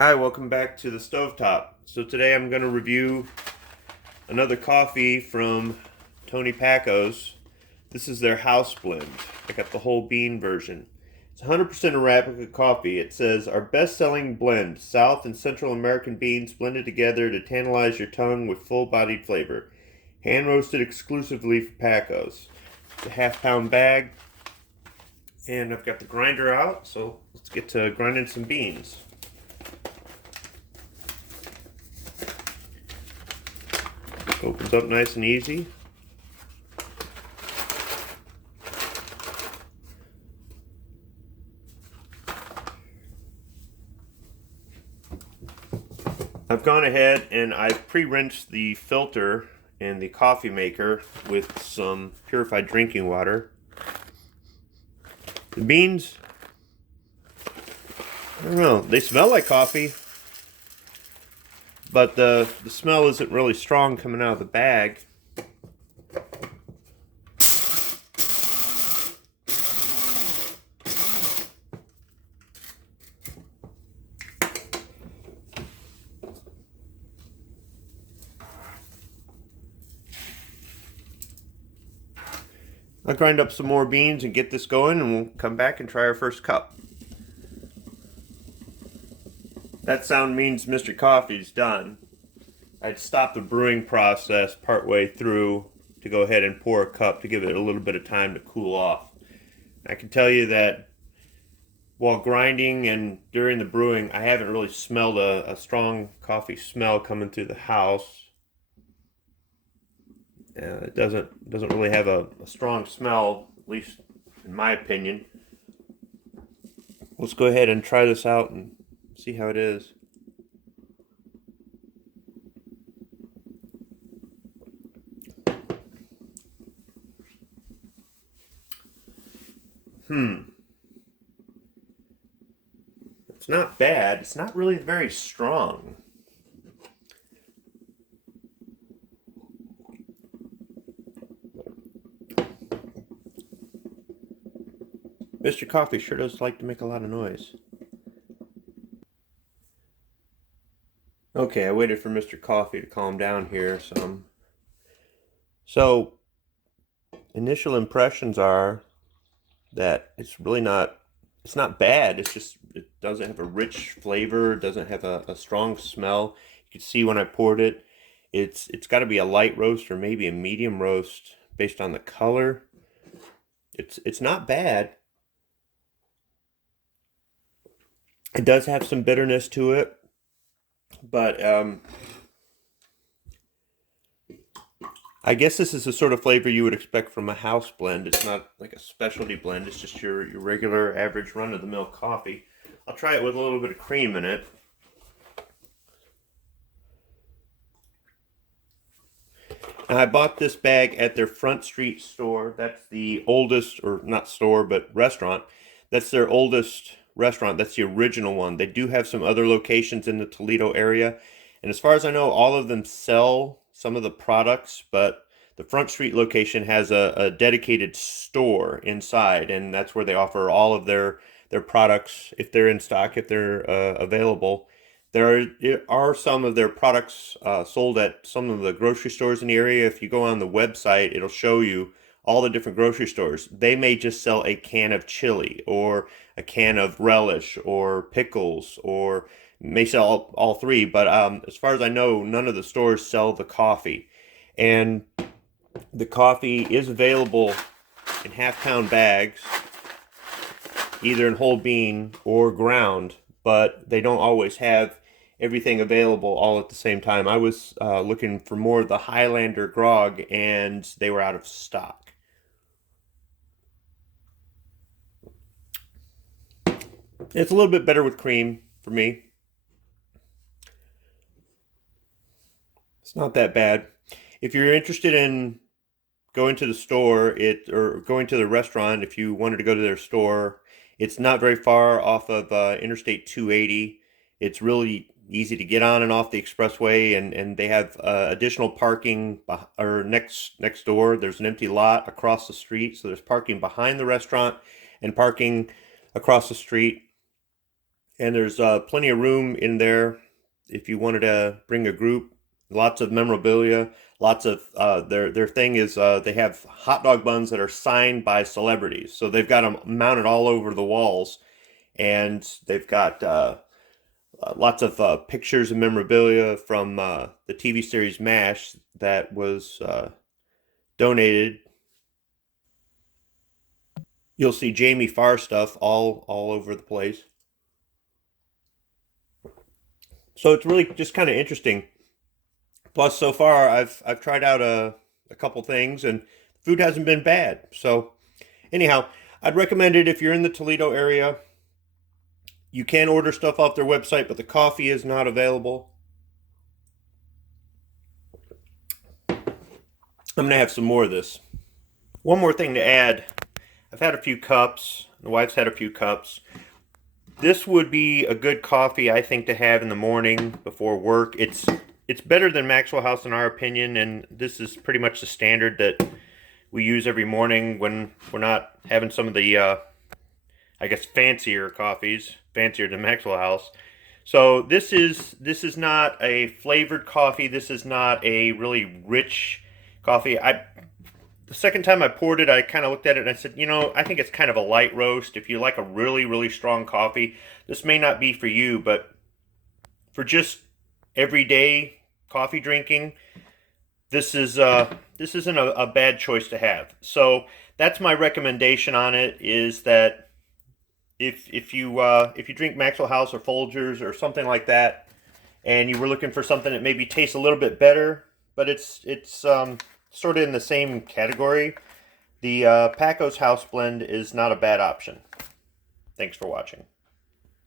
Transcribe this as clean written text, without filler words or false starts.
Hi, welcome back to the Stovetop. So today I'm going to review another coffee from Tony Packo's. This is their house blend. I got the whole bean version. It's 100% Arabica coffee. It says, our best-selling blend, South and Central American beans blended together to tantalize your tongue with full-bodied flavor. Hand-roasted exclusively for Packo's. It's a half-pound bag. And I've got the grinder out, so let's get to grinding some beans. Opens up nice and easy. I've gone ahead and I've pre-rinsed the filter and the coffee maker with some purified drinking water. The beans, I don't know, they smell like coffee, but the smell isn't really strong coming out of the bag. I'll grind up some more beans and get this going, and we'll come back and try our first cup. That sound means Mr. Coffee's done. I'd stop the brewing process partway through to go ahead and pour a cup to give it a little bit of time to cool off. I can tell you that while grinding and during the brewing, I haven't really smelled a strong coffee smell coming through the house. It doesn't really have a strong smell, at least in my opinion. Let's go ahead and try this out and see how it is. It's not bad. It's not really very strong. Mr. Coffee sure does like to make a lot of noise. Okay, I waited for Mr. Coffee to calm down here some. So, initial impressions are that it's not bad. It's just, it doesn't have a rich flavor, it doesn't have a strong smell. You can see when I poured it, it's got to be a light roast or maybe a medium roast based on the color. It's not bad. It does have some bitterness to it, but I guess this is the sort of flavor you would expect from a house blend. It's not like a specialty blend. It's just your regular average run-of-the-mill coffee. I'll try it with a little bit of cream in it. Now, I bought this bag at their Front Street store. That's the oldest, or not store, but restaurant. That's their oldest restaurant. That's the original one. They do have some other locations in the Toledo area. And as far as I know, all of them sell some of the products, but the Front Street location has a dedicated store inside, and that's where they offer all of their products if they're in stock, if they're available. There are some of their products sold at some of the grocery stores in the area. If you go on the website, it'll show you all the different grocery stores. They may just sell a can of chili or a can of relish or pickles, or may sell all three. But as far as I know, none of the stores sell the coffee. And the coffee is available in half-pound bags, either in whole bean or ground, but they don't always have everything available all at the same time. I was looking for more of the Highlander grog, and they were out of stock. It's a little bit better with cream for me. It's not that bad. If you're interested in going to the store, or going to the restaurant, if you wanted to go to their store, it's not very far off of Interstate 280. It's really easy to get on and off the expressway, and they have additional parking or next door. There's an empty lot across the street, so there's parking behind the restaurant and parking across the street. and there's plenty of room in there if you wanted to bring a group. Lots of memorabilia. Lots of their thing is they have hot dog buns that are signed by celebrities. So they've got them mounted all over the walls, and they've got lots of pictures and memorabilia from the TV series M.A.S.H. that was donated. You'll see Jamie Farr stuff all over the place. So it's really just kind of interesting. Plus, so far I've tried out a couple things, and food hasn't been bad. So anyhow, I'd recommend it if you're in the Toledo area. You can order stuff off their website, but the coffee is not available. I'm gonna have some more of this. One more thing to add. I've had a few cups. The wife's had a few cups. This would be a good coffee, I think, to have in the morning before work. It's better than Maxwell House in our opinion, and this is pretty much the standard that we use every morning when we're not having some of the, I guess, fancier coffees, fancier than Maxwell House. So this is not a flavored coffee. This is not a really rich coffee. The second time I poured it, I kind of looked at it and I said, you know, I think it's kind of a light roast. If you like a really, really strong coffee, this may not be for you, but for just everyday coffee drinking, this isn't a bad choice to have. So that's my recommendation on it, is that if you drink Maxwell House or Folgers or something like that, and you were looking for something that maybe tastes a little bit better, but it's sort of in the same category, the Packo's House Blend is not a bad option. Thanks for watching.